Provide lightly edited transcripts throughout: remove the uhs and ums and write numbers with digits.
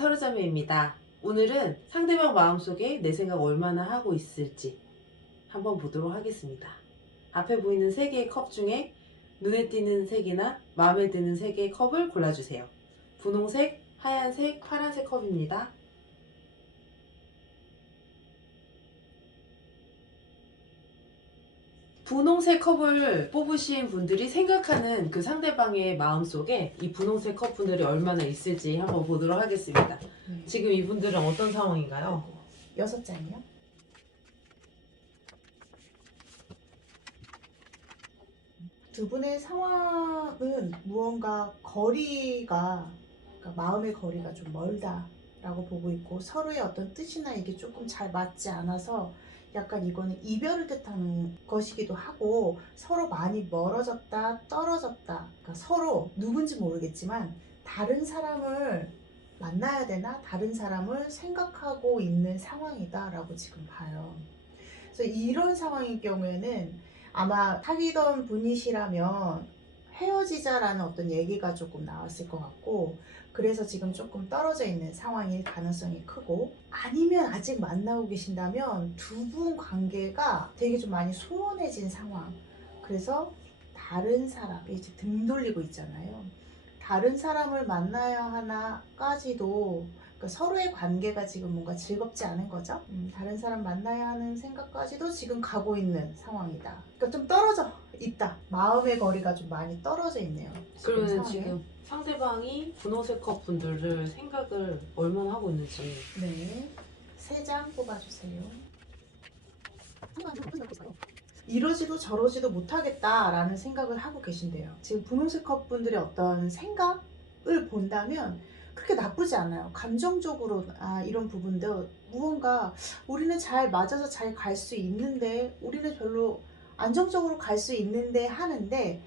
터르자매입니다. 오늘은 상대방 마음속에 내 생각 얼마나 하고 있을지 한번 보도록 하겠습니다. 앞에 보이는 3개의 컵 중에 눈에 띄는 색이나 마음에 드는 3개의 컵을 골라주세요. 분홍색, 하얀색, 파란색 컵입니다. 분홍색 컵을 뽑으신 분들이 생각하는 그 상대방의 마음속에 이 분홍색 컵 분들이 얼마나 있을지 한번 보도록 하겠습니다. 지금 이분들은 어떤 상황인가요? 6장이요? 두 분의 상황은 무언가 거리가, 그러니까 마음의 거리가 좀 멀다라고 보고 있고, 서로의 어떤 뜻이나 이게 조금 잘 맞지 않아서 약간 이거는 이별을 뜻하는 것이기도 하고, 서로 많이 멀어졌다, 떨어졌다, 그러니까 서로 누군지 모르겠지만 다른 사람을 만나야 되나, 다른 사람을 생각하고 있는 상황이다 라고 지금 봐요. 그래서 이런 상황인 경우에는 아마 사귀던 분이시라면 헤어지자라는 어떤 얘기가 조금 나왔을 것 같고, 그래서 지금 조금 떨어져 있는 상황일 가능성이 크고, 아니면 아직 만나고 계신다면 두 분 관계가 되게 좀 많이 소원해진 상황. 그래서 다른 사람이 이제 등 돌리고 있잖아요. 다른 사람을 만나야 하나까지도, 그러니까 서로의 관계가 지금 뭔가 즐겁지 않은 거죠. 다른 사람 만나야 하는 생각까지도 지금 가고 있는 상황이다. 그러니까 좀 떨어져 있다. 마음의 거리가 좀 많이 떨어져 있네요. 그러면 지금 상대방이 분홍색 컵 분들을 생각을 얼마나 하고 있는지. 네, 3장 뽑아주세요. 이러지도 저러지도 못하겠다라는 생각을 하고 계신데요. 지금 분홍색 컵 분들의 어떤 생각을 본다면 그렇게 나쁘지 않아요. 감정적으로 이런 부분도 무언가 우리는 잘 맞아서 잘 갈 수 있는데, 우리는 별로 안정적으로 갈 수 있는데 하는데,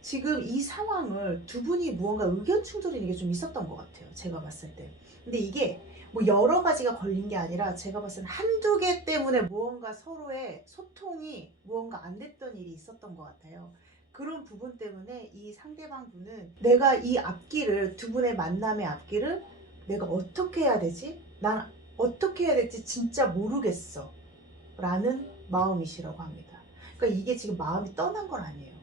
지금 이 상황을 두 분이 무언가 의견 충돌이 이게 좀 있었던 것 같아요. 제가 봤을 때. 근데 이게 뭐 여러 가지가 걸린 게 아니라 제가 봤을 때 한두 개 때문에 무언가 서로의 소통이 무언가 안 됐던 일이 있었던 것 같아요. 그런 부분 때문에 이 상대방 분은 내가 이 앞길을, 두 분의 만남의 앞길을 내가 어떻게 해야 되지? 난 어떻게 해야 될지 진짜 모르겠어 라는 마음이시라고 합니다. 그러니까 이게 지금 마음이 떠난 건 아니에요.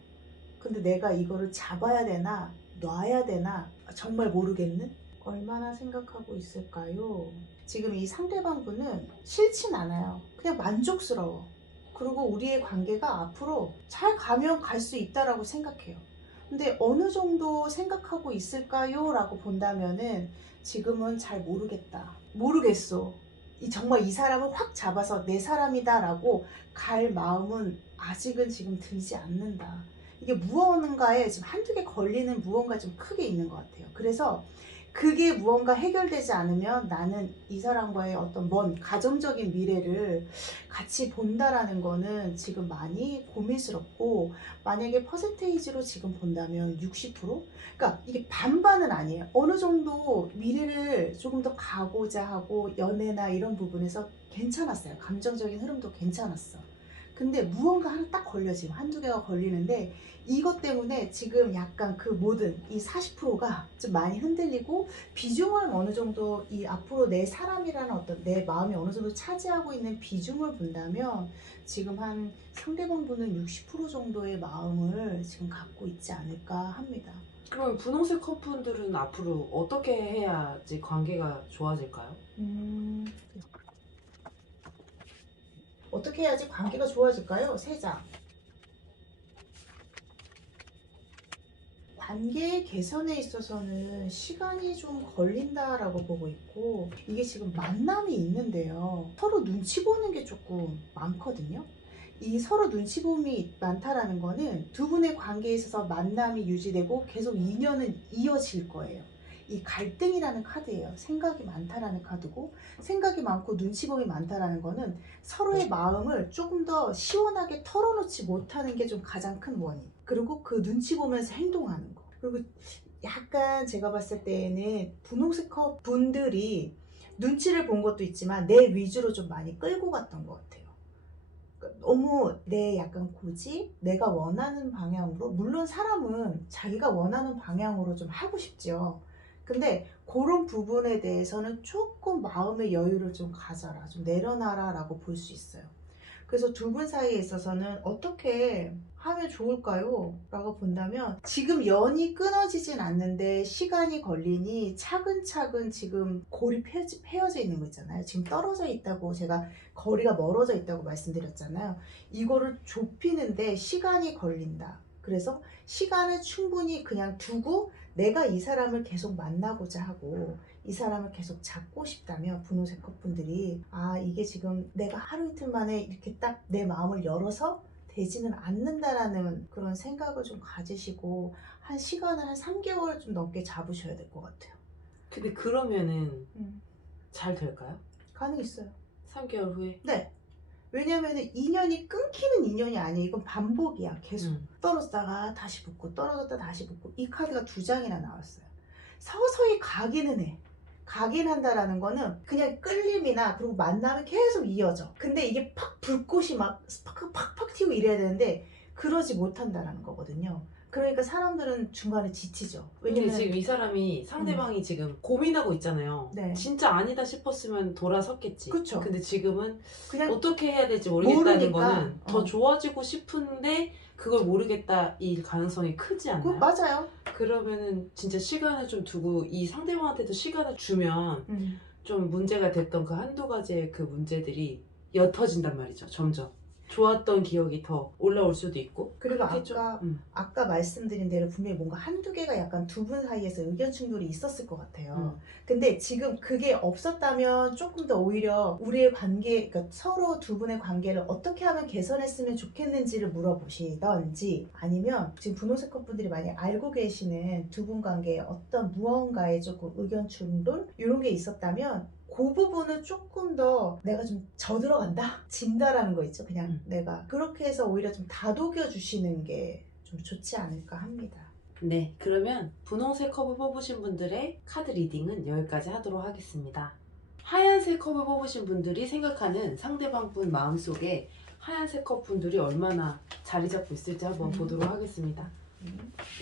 근데 내가 이거를 잡아야 되나 놔야 되나 정말 모르겠는? 얼마나 생각하고 있을까요? 지금 이 상대방 분은 싫진 않아요. 그냥 만족스러워. 그리고 우리의 관계가 앞으로 잘 가면 갈 수 있다라고 생각해요. 근데 어느 정도 생각하고 있을까요? 라고 본다면은 지금은 잘 모르겠다. 모르겠어. 정말 이 사람을 확 잡아서 내 사람이다 라고 갈 마음은 아직은 지금 들지 않는다. 이게 무언가에 지금 한두 개 걸리는 무언가 좀 크게 있는 것 같아요. 그래서 그게 무언가 해결되지 않으면 나는 이 사람과의 어떤 먼 가정적인 미래를 같이 본다라는 거는 지금 많이 고민스럽고, 만약에 퍼센테이지로 지금 본다면 60%? 그러니까 이게 반반은 아니에요. 어느 정도 미래를 조금 더 가고자 하고 연애나 이런 부분에서 괜찮았어요. 감정적인 흐름도 괜찮았어. 근데 무언가 하나 딱 걸려, 지금 한두 개가 걸리는데, 이것 때문에 지금 약간 그 모든 이 40%가 좀 많이 흔들리고, 비중을 어느 정도 이 앞으로 내 사람이라는 어떤 내 마음이 어느 정도 차지하고 있는 비중을 본다면 지금 한 상대방 분은 60% 정도의 마음을 지금 갖고 있지 않을까 합니다. 그럼 분홍색 컵 분들은 앞으로 어떻게 해야지 관계가 좋아질까요? 어떻게 해야지 관계가 좋아질까요? 3장. 관계 개선에 있어서는 시간이 좀 걸린다라고 보고 있고, 이게 지금 만남이 있는데요. 서로 눈치 보는 게 조금 많거든요. 이 서로 눈치 봄이 많다라는 거는 두 분의 관계에 있어서 만남이 유지되고 계속 인연은 이어질 거예요. 이 갈등이라는 카드예요. 생각이 많다라는 카드고, 생각이 많고 눈치봄이 많다라는 거는 서로의 마음을 조금 더 시원하게 털어놓지 못하는 게 좀 가장 큰 원인. 그리고 그 눈치 보면서 행동하는 거. 그리고 약간 제가 봤을 때에는 분홍색 컵 분들이 눈치를 본 것도 있지만 내 위주로 좀 많이 끌고 갔던 것 같아요. 너무 내 약간 고집, 내가 원하는 방향으로, 물론 사람은 자기가 원하는 방향으로 좀 하고 싶죠. 근데 그런 부분에 대해서는 조금 마음의 여유를 좀 가져라, 좀 내려놔라 라고 볼 수 있어요. 그래서 두 분 사이에 있어서는 어떻게 하면 좋을까요? 라고 본다면 지금 연이 끊어지진 않는데 시간이 걸리니 차근차근 지금 골이 패여져 있는 거 있잖아요. 지금 떨어져 있다고 제가 거리가 멀어져 있다고 말씀드렸잖아요. 이거를 좁히는데 시간이 걸린다. 그래서 시간을 충분히 그냥 두고 내가 이 사람을 계속 만나고자 하고 이 사람을 계속 잡고 싶다면 분홍색 커플들이 이게 지금 내가 하루 이틀 만에 이렇게 딱 내 마음을 열어서 되지는 않는다라는 그런 생각을 좀 가지시고 한 시간을 한 3개월 좀 넘게 잡으셔야 될 것 같아요. 근데 그러면은 잘 될까요? 가능 있어요. 3개월 후에? 네. 왜냐면은 인연이 끊기는 인연이 아니에요. 이건 반복이야. 계속 떨어졌다가 다시 붙고 떨어졌다 다시 붙고. 이 카드가 2장이나 나왔어요. 서서히 가기는 해. 가긴 한다라는 거는 그냥 끌림이나 그리고 만남이 계속 이어져. 근데 이게 팍 불꽃이 막 팍팍 튀고 이래야 되는데 그러지 못한다라는 거거든요. 그러니까 사람들은 중간에 지치죠. 근데 왜냐면 지금 이 사람이 상대방이 지금 고민하고 있잖아요. 네. 진짜 아니다 싶었으면 돌아섰겠지. 그쵸. 근데 지금은 그냥 어떻게 해야 될지 모르겠다는 모르니까. 거는 더 좋아지고 싶은데 그걸 모르겠다 이 가능성이 크지 않나요? 맞아요. 그러면은 진짜 시간을 좀 두고 이 상대방한테도 시간을 주면 좀 문제가 됐던 그 한두 가지의 그 문제들이 옅어진단 말이죠. 점점. 좋았던 기억이 더 올라올 수도 있고. 그리고 그렇겠죠? 아까 말씀드린 대로 분명히 뭔가 한두 개가 약간 두 분 사이에서 의견 충돌이 있었을 것 같아요. 근데 지금 그게 없었다면 조금 더 오히려 우리의 관계, 그러니까 서로 두 분의 관계를 어떻게 하면 개선했으면 좋겠는지를 물어보시던지, 아니면 지금 분홍색 커플들이 많이 알고 계시는 두 분 관계에 어떤 무언가에 조금 의견 충돌 이런 게 있었다면 그 부분은 조금 더 내가 좀 져들어간다? 진다라는 거 있죠. 그냥 내가 그렇게 해서 오히려 좀 다독여 주시는 게 좀 좋지 않을까 합니다. 네, 그러면 분홍색 컵을 뽑으신 분들의 카드 리딩은 여기까지 하도록 하겠습니다. 하얀색 컵을 뽑으신 분들이 생각하는 상대방 분 마음속에 하얀색 컵 분들이 얼마나 자리 잡고 있을지 한번 보도록 하겠습니다.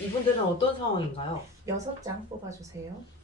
이분들은 어떤 상황인가요? 6장 뽑아주세요.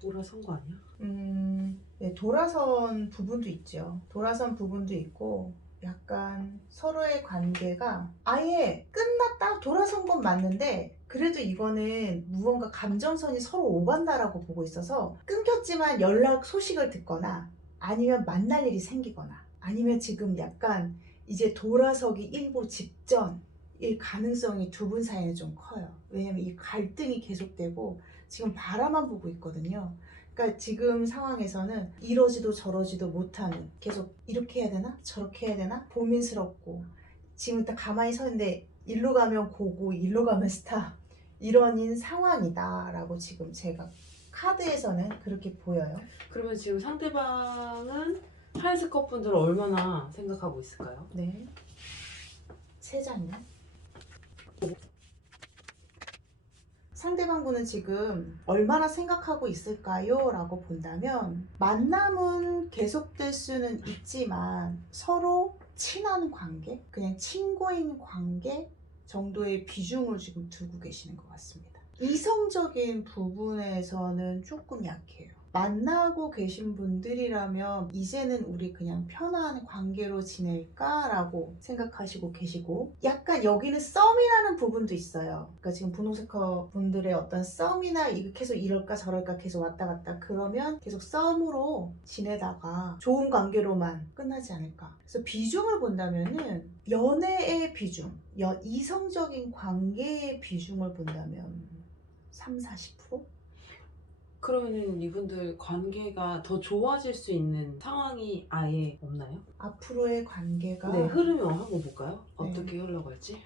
돌아선 거 아니야? 네, 돌아선 부분도 있죠. 돌아선 부분도 있고 약간 서로의 관계가 아예 끝났다 돌아선 건 맞는데 그래도 이거는 무언가 감정선이 서로 오간다라고 보고 있어서 끊겼지만 연락 소식을 듣거나 아니면 만날 일이 생기거나 아니면 지금 약간 이제 돌아서기 일보 직전일 가능성이 두 분 사이에는 좀 커요. 왜냐면 이 갈등이 계속되고 지금 바라만 보고 있거든요. 그러니까 지금 상황에서는 이러지도 저러지도 못하는, 계속 이렇게 해야 되나 저렇게 해야 되나 고민스럽고, 지금 딱 가만히 서 있는데 일로 가면 고고 일로 가면 스타, 이런 상황이다 라고 지금 제가 카드에서는 그렇게 보여요. 그러면 지금 상대방은 하얀색 컵 분들을 얼마나 생각하고 있을까요? 네, 3장이요. 상대방 분은 지금 얼마나 생각하고 있을까요? 라고 본다면 만남은 계속될 수는 있지만 서로 친한 관계, 그냥 친구인 관계 정도의 비중을 지금 두고 계시는 것 같습니다. 이성적인 부분에서는 조금 약해요. 만나고 계신 분들이라면 이제는 우리 그냥 편한 관계로 지낼까라고 생각하시고 계시고, 약간 여기는 썸이라는 부분도 있어요. 그러니까 지금 분홍색 분들의 어떤 썸이나 이거 계속 이럴까 저럴까 계속 왔다 갔다, 그러면 계속 썸으로 지내다가 좋은 관계로만 끝나지 않을까. 그래서 비중을 본다면은 연애의 비중, 이성적인 관계의 비중을 본다면 30-40%? 그러면은 이분들 관계가 더 좋아질 수 있는 상황이 아예 없나요? 앞으로의 관계가 네, 흐름을 한번 볼까요? 네. 어떻게 흘러갈지.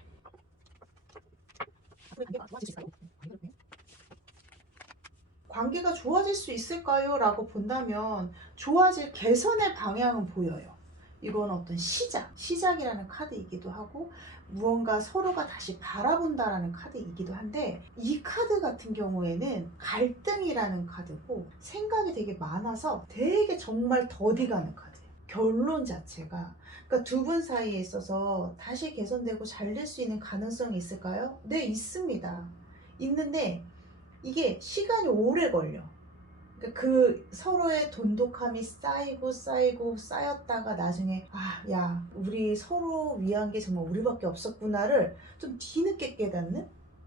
관계가 좋아질 수 있을까요? 라고 본다면 좋아질 개선의 방향은 보여요. 이건 어떤 시작이라는 카드이기도 하고 무언가 서로가 다시 바라본다라는 카드이기도 한데, 이 카드 같은 경우에는 갈등이라는 카드고 생각이 되게 많아서 되게 정말 더디 가는 카드예요. 결론 자체가, 그러니까 두 분 사이에 있어서 다시 개선되고 잘 될 수 있는 가능성이 있을까요? 네, 있습니다. 있는데 이게 시간이 오래 걸려. 그러니까 그 서로의 돈독함이 쌓이고 쌓이고 쌓였다가 나중에 야, 우리 서로 위한 게 정말 우리밖에 없었구나를 좀 뒤늦게 깨닫는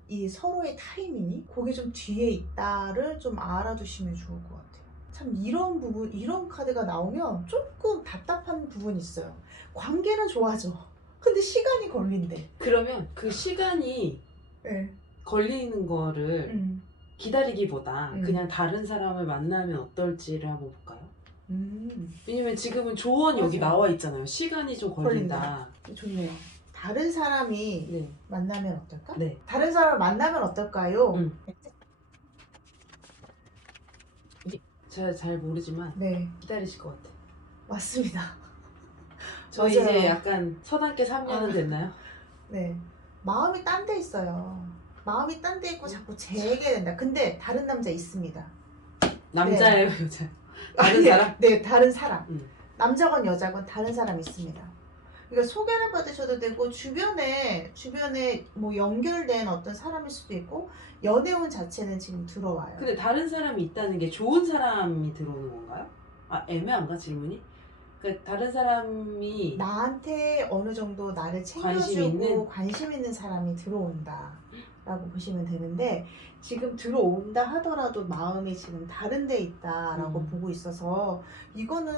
이 서로의 타이밍이 그게 좀 뒤에 있다를 좀 알아두시면 좋을 것 같아요. 참 이런 부분, 이런 카드가 나오면 조금 답답한 부분이 있어요. 관계는 좋아져. 근데 시간이 걸린대. 그러면 그 시간이 네. 걸리는 거를 기다리기보다 음. 그냥 다른 사람을 만나면 어떨지를 한번 볼까요? 음, 왜냐면 지금은 조언이 여기 맞아요. 나와 있잖아요. 시간이 좀 걸린다. 좋네요. 다른 사람이 네. 만나면 어떨까? 네. 다른 사람을 만나면 어떨까요? 제가 잘 모르지만 네, 기다리실 것 같아요. 맞습니다. 저희 맞아요. 이제 약간 서당계 3년은 됐나요? 네, 마음이 딴 데 있어요. 마음이 딴 데 있고 자꾸 제 얘기된다. 근데 다른 남자 있습니다. 남자예요, 여자? 다른 아니, 사람? 네, 다른 사람. 음. 남자건 여자건 다른 사람 있습니다. 그러니까 소개를 받으셔도 되고 주변에 뭐 연결된 어떤 사람일 수도 있고 연애운 자체는 지금 들어와요. 근데 다른 사람이 있다는 게 좋은 사람이 들어오는 건가요? 애매한가 질문이? 그러니까 다른 사람이 나한테 어느 정도 나를 챙겨주고 관심 있는 사람이 들어온다 라고 보시면 되는데, 지금 들어온다 하더라도 마음이 지금 다른 데 있다라고 보고 있어서 이거는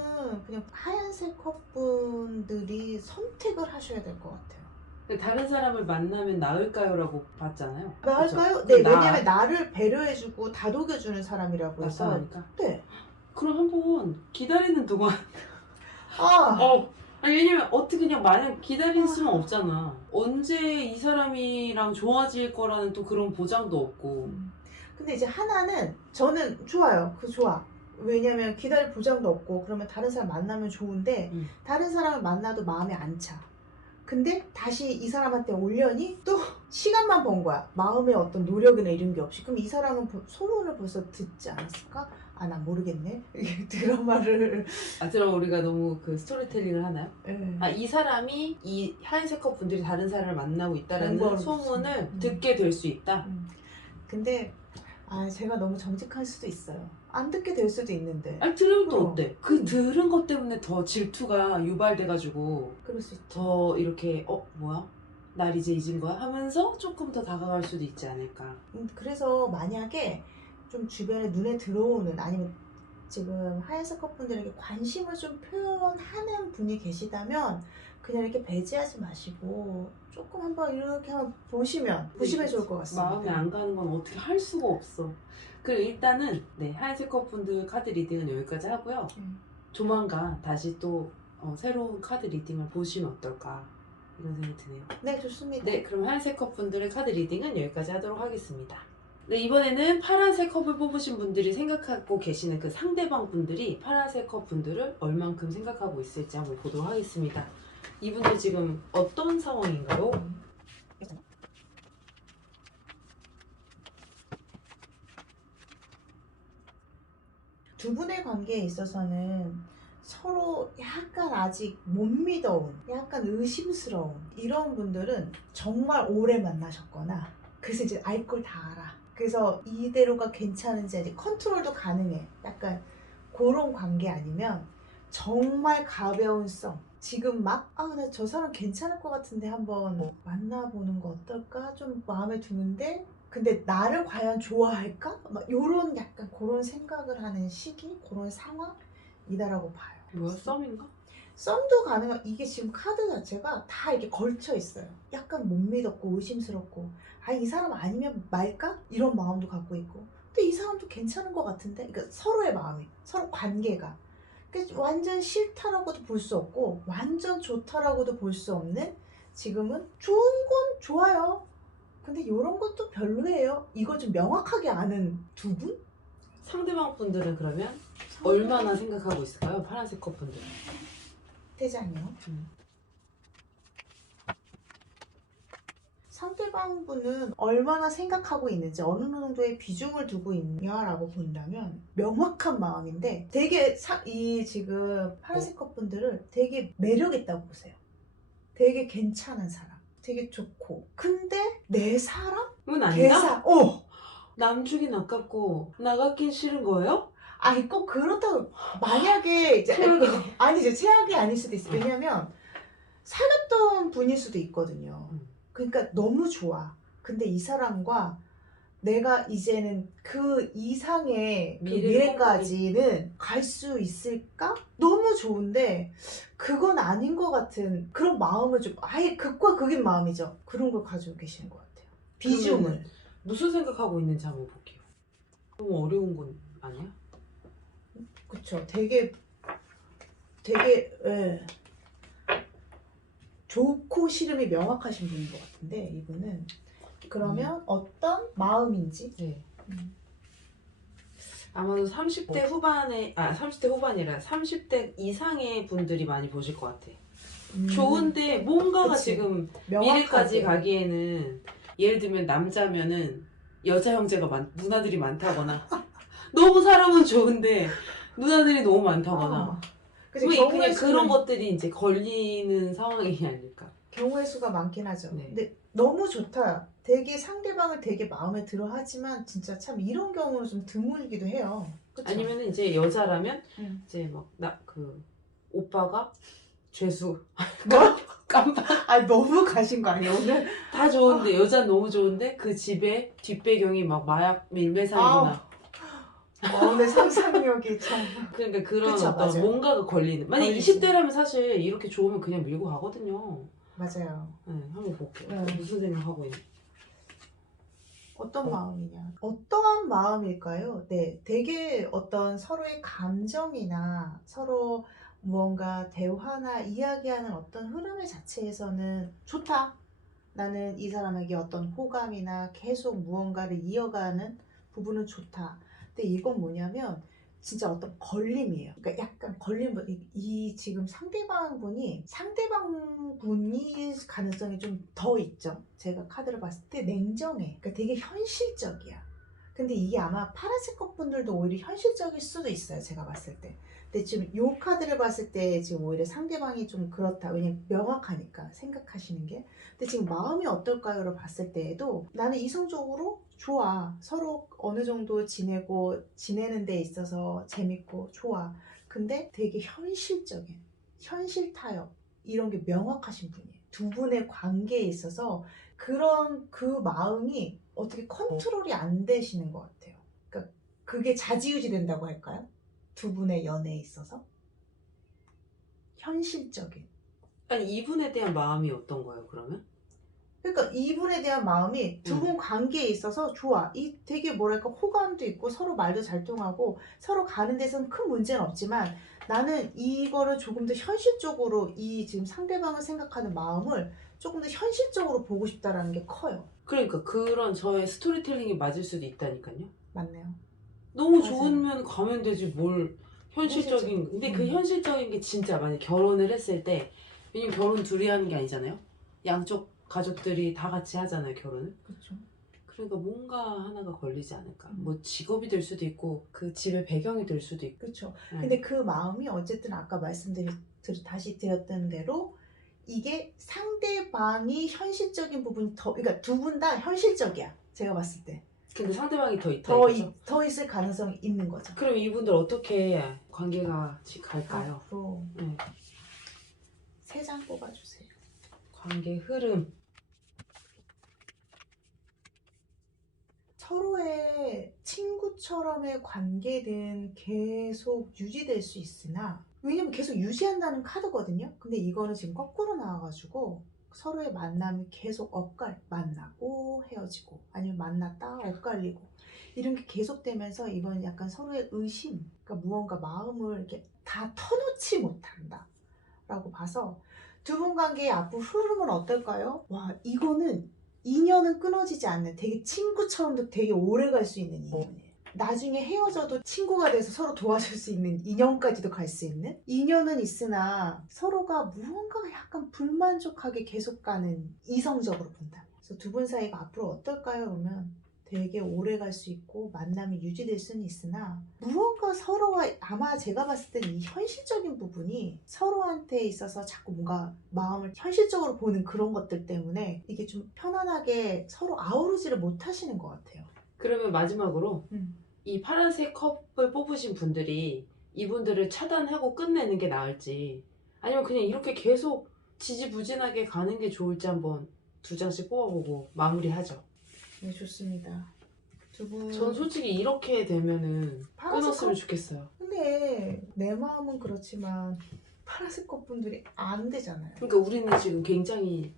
그냥 하얀색 컵분들이 선택을 하셔야 될 것 같아요. 근데 다른 사람을 만나면 나을까요? 라고 봤잖아요. 나을까요? 그쵸? 네, 왜냐면 나를 배려해주고 다독여주는 사람이라고 해서. 나타나니까? 네. 그럼 한번 기다리는 동안 아, 아니 왜냐면 어떻게 그냥 마냥 기다릴 수는 없잖아. 언제 이 사람이랑 좋아질 거라는 또 그런 보장도 없고. 근데 이제 하나는 저는 좋아요. 그 좋아. 왜냐면 기다릴 보장도 없고 그러면 다른 사람 만나면 좋은데 다른 사람을 만나도 마음에 안 차. 근데 다시 이 사람한테 올려니 또 시간만 번 거야. 마음의 어떤 노력이나 이런 게 없이. 그럼 이 사람은 소문을 벌써 듣지 않았을까? 난 모르겠네. 이게 드라마를. 그럼 우리가 너무 그 스토리텔링을 하나요? 네. 이 사람이 이 하얀색 컵 분들이 다른 사람을 만나고 있다라는 그런 소문을 듣게 될 수 있다. 근데 제가 너무 정직할 수도 있어요. 안 듣게 될 수도 있는데. 들으면 또 어때? 그 들은 것 때문에 더 질투가 유발돼가지고 그럴 수 있죠. 더 이렇게 뭐야? 날 이제 잊은 거야? 하면서 조금 더 다가갈 수도 있지 않을까. 그래서 만약에 좀 주변에 눈에 들어오는, 아니면 지금 하얀색 커플들에게 관심을 좀 표현하는 분이 계시다면 그냥 이렇게 배제하지 마시고 조금 한번 이렇게 한번 보시면 좋을 것 같습니다. 마음에 안 가는 건 어떻게 할 수가 없어. 그리고 일단은 하얀색 커플들 카드 리딩은 여기까지 하고요. 조만간 다시 또 새로운 카드 리딩을 보시면 어떨까 이런 생각이 드네요. 네, 좋습니다. 네, 그럼 하얀색 컵분들의 카드 리딩은 여기까지 하도록 하겠습니다. 네, 이번에는 파란색 컵을 뽑으신 분들이 생각하고 계시는 그 상대방 분들이 파란색 컵 분들을 얼만큼 생각하고 있을지 한번 보도록 하겠습니다. 이분들 지금 어떤 상황인가요? 두 분의 관계에 있어서는 서로 약간 아직 못 믿어온, 약간 의심스러운 이런 분들은 정말 오래 만나셨거나, 그래서 이제 알 걸 다 알아. 그래서 이대로가 괜찮은지 아직 컨트롤도 가능해. 약간 그런 관계 아니면 정말 가벼운 썸. 지금 막 나 저 사람 괜찮을 것 같은데 한번 만나보는 거 어떨까? 좀 마음에 드는데 근데 나를 과연 좋아할까? 막 요런 약간 그런 생각을 하는 시기, 그런 상황이다라고 봐요. 뭐야, 썸인가? 썸도 가능한, 이게 지금 카드 자체가 다 이렇게 걸쳐 있어요. 약간 못 믿었고 의심스럽고 이 사람 아니면 말까? 이런 마음도 갖고 있고, 근데 이 사람도 괜찮은 것 같은데, 그러니까 서로의 마음이, 서로 관계가, 그러니까 완전 싫다라고도 볼 수 없고 완전 좋다라고도 볼 수 없는, 지금은 좋은 건 좋아요. 근데 이런 것도 별로예요. 이거 좀 명확하게 아는 두 분? 상대방 분들은 그러면 얼마나 생각하고 있을까요? 파란색 컵 분들. 대장이요. 상대방 분은 얼마나 생각하고 있는지 어느 정도의 비중을 두고 있냐라고 본다면 명확한 마음인데 되게 이 지금 파란색 컵분들을 되게 매력 있다고 보세요. 되게 괜찮은 사람, 되게 좋고 근데 내 사람? 은 아니다? 개사 남 주긴 아깝고 나 갖긴 싫은 거예요? 아니 꼭 그렇다고 만약에 이제 최악이네. 아니죠 최악이 아닐 수도 있어요. 왜냐면 사귀었던 분일 수도 있거든요. 그러니까 너무 좋아. 근데 이 사람과 내가 이제는 그 이상의 그 미래까지는 갈 수 있을까? 너무 좋은데 그건 아닌 것 같은 그런 마음을 좀 아예 극과 극인 마음이죠. 그런 걸 가지고 계시는 것 같아요. 비중을. 무슨 생각하고 있는지 한번 볼게요. 너무 어려운 건 아니야? 그쵸. 되게 예. 좋고 싫음이 명확하신 분인 것 같은데 이분은 그러면 어떤 마음인지 네. 아마도 30대 후반에 30대 후반이라 30대 이상의 분들이 많이 보실 것 같아. 좋은데 뭔가가 그치. 지금 명확하게. 미래까지 가기에는 예를 들면 남자면은 여자 형제가 누나들이 많다거나 너무 사람은 좋은데 누나들이 너무 많다거나 그냥 그런 것들이 이제 걸리는 상황이 아닐까. 경우의 수가 많긴 하죠. 네. 근데 너무 좋다. 되게 상대방을 되게 마음에 들어 하지만 진짜 참 이런 경우는 좀 드물기도 해요. 그쵸? 아니면은 이제 여자라면 이제 막 오빠가 죄수 뭐? 깜빡 아니 너무 가신 거 아니에요 오늘? 다 좋은데 여자 너무 좋은데 그 집에 뒷배경이 막 마약 밀매살이구나. 오늘 상상력이 참. 그러니까 그런 그쵸, 어떤 맞아요. 뭔가가 걸리는. 만약 걸리지. 20대라면 사실 이렇게 좋으면 그냥 밀고 가거든요. 맞아요. 네, 한번 볼게요. 네. 무슨 생각하고 있는? 어떤 마음이냐? 어떠한 마음일까요? 네, 되게 어떤 서로의 감정이나 서로 무언가 대화나 이야기하는 어떤 흐름 자체에서는 좋다. 나는 이 사람에게 어떤 호감이나 계속 무언가를 이어가는 부분은 좋다. 근데 이건 뭐냐면 진짜 어떤 걸림이에요. 그러니까 약간 걸림, 이 지금 상대방 분이 가능성이 좀 더 있죠. 제가 카드를 봤을 때 냉정해. 그러니까 되게 현실적이야. 근데 이게 아마 파란색 컵분들도 오히려 현실적일 수도 있어요. 제가 봤을 때. 근데 지금 이 카드를 봤을 때 지금 오히려 상대방이 좀 그렇다. 왜냐면 명확하니까 생각하시는 게. 근데 지금 마음이 어떨까요를 봤을 때에도 나는 이성적으로 좋아. 서로 어느 정도 지내는 데 있어서 재밌고 좋아. 근데 되게 현실적인, 현실 타협 이런 게 명확하신 분이에요. 두 분의 관계에 있어서 그런 그 마음이 어떻게 컨트롤이 안 되시는 것 같아요. 그러니까 그게 좌지우지 된다고 할까요? 두 분의 연애에 있어서 현실적인. 아니 이분에 대한 마음이 어떤 거예요 그러면? 그러니까 이분에 대한 마음이 두 분 관계에 있어서 좋아. 이 되게 뭐랄까 호감도 있고 서로 말도 잘 통하고 서로 가는 데서는 큰 문제는 없지만 나는 이거를 조금 더 현실적으로 이 지금 상대방을 생각하는 마음을 조금 더 현실적으로 보고 싶다라는 게 커요. 그러니까 그런 저의 스토리텔링이 맞을 수도 있다니까요. 맞네요. 너무 맞아요. 좋으면 가면 되지 뭘 현실적인. 근데 그 현실적인 게 진짜 만약 결혼을 했을 때 왜냐면 결혼 둘이 하는 게 아니잖아요. 양쪽 가족들이 다 같이 하잖아요 결혼을. 그렇죠. 그러니까 뭔가 하나가 걸리지 않을까. 뭐 직업이 될 수도 있고 그 집의 배경이 될 수도 있고. 그렇죠. 근데 그 마음이 어쨌든 아까 다시 드렸던 대로 이게 상대방이 현실적인 부분이 그러니까 두 분 다 현실적이야. 제가 봤을 때. 근데 상대방이 더 있다 더 있을 가능성이 있는 거죠. 그럼 이분들 어떻게 관계가 갈까요? 앞으로 3장 뽑아주세요. 관계 흐름. 서로의 친구처럼의 관계는 계속 유지될 수 있으나 왜냐면 계속 유지한다는 카드거든요. 근데 이거는 지금 거꾸로 나와가지고 서로의 만남이 계속 만나고 헤어지고 아니면 만났다 엇갈리고 이런 게 계속되면서 이건 약간 서로의 의심, 그러니까 무언가 마음을 이렇게 다 터놓지 못한다 라고 봐서 두 분 관계의 앞으로 흐름은 어떨까요? 와, 이거는 인연은 끊어지지 않는 되게 친구처럼도 되게 오래 갈 수 있는 인연이에요. 나중에 헤어져도 친구가 돼서 서로 도와줄 수 있는 인연까지도 갈 수 있는 인연은 있으나 서로가 무언가가 약간 불만족하게 계속 가는 이성적으로 본다면 그래서 두 분 사이가 앞으로 어떨까요? 그러면 되게 오래 갈 수 있고 만남이 유지될 수는 있으나 무언가 서로가 아마 제가 봤을 때는 이 현실적인 부분이 서로한테 있어서 자꾸 뭔가 마음을 현실적으로 보는 그런 것들 때문에 이게 좀 편안하게 서로 아우르지를 못하시는 것 같아요. 그러면 마지막으로 음. 이 파란색 컵을 뽑으신 분들이 이분들을 차단하고 끝내는 게 나을지 아니면 그냥 이렇게 계속 지지부진하게 가는 게 좋을지 한번 두 장씩 뽑아보고 마무리하죠. 네, 좋습니다. 두 분. 전 솔직히 이렇게 되면은 파란색 끊었으면 컵? 좋겠어요. 근데 내 마음은 그렇지만 파란색 컵분들이 안 되잖아요. 그러니까 우리는 지금 굉장히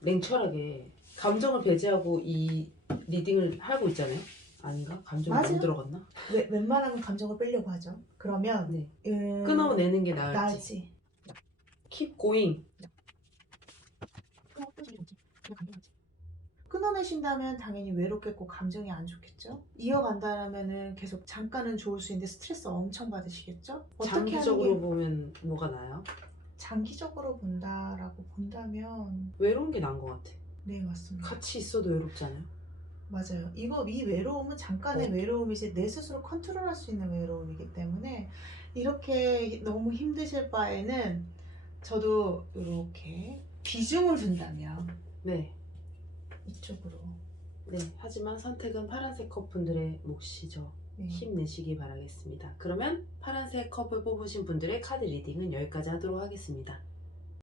냉철하게 감정을 배제하고 이 리딩을 하고 있잖아요. 아닌가? 감정이 맞아요. 너무 들어갔나? 웬만하면 감정을 빼려고 하죠. 그러면 네. 끊어내는 게 나을지. 나을지. Keep going. 끊어내신다면 당연히 외롭겠고 감정이 안 좋겠죠. 이어간다면은 계속 잠깐은 좋을 수 있는데 스트레스 엄청 받으시겠죠. 어떻게 장기적으로 하는 게 보면 뭐가 나아요? 장기적으로 본다라고 본다면 외로운 게 나은 것 같아. 네, 맞습니다. 같이 있어도 외롭잖아요. 맞아요. 이 외로움은 잠깐의 네. 외로움이지 내 스스로 컨트롤할 수 있는 외로움이기 때문에 이렇게 너무 힘드실 바에는 저도 이렇게 비중을 둔다면 네. 이쪽으로 네. 하지만 선택은 파란색 컵 분들의 몫이죠. 네. 힘내시기 바라겠습니다. 그러면 파란색 컵을 뽑으신 분들의 카드 리딩은 여기까지 하도록 하겠습니다.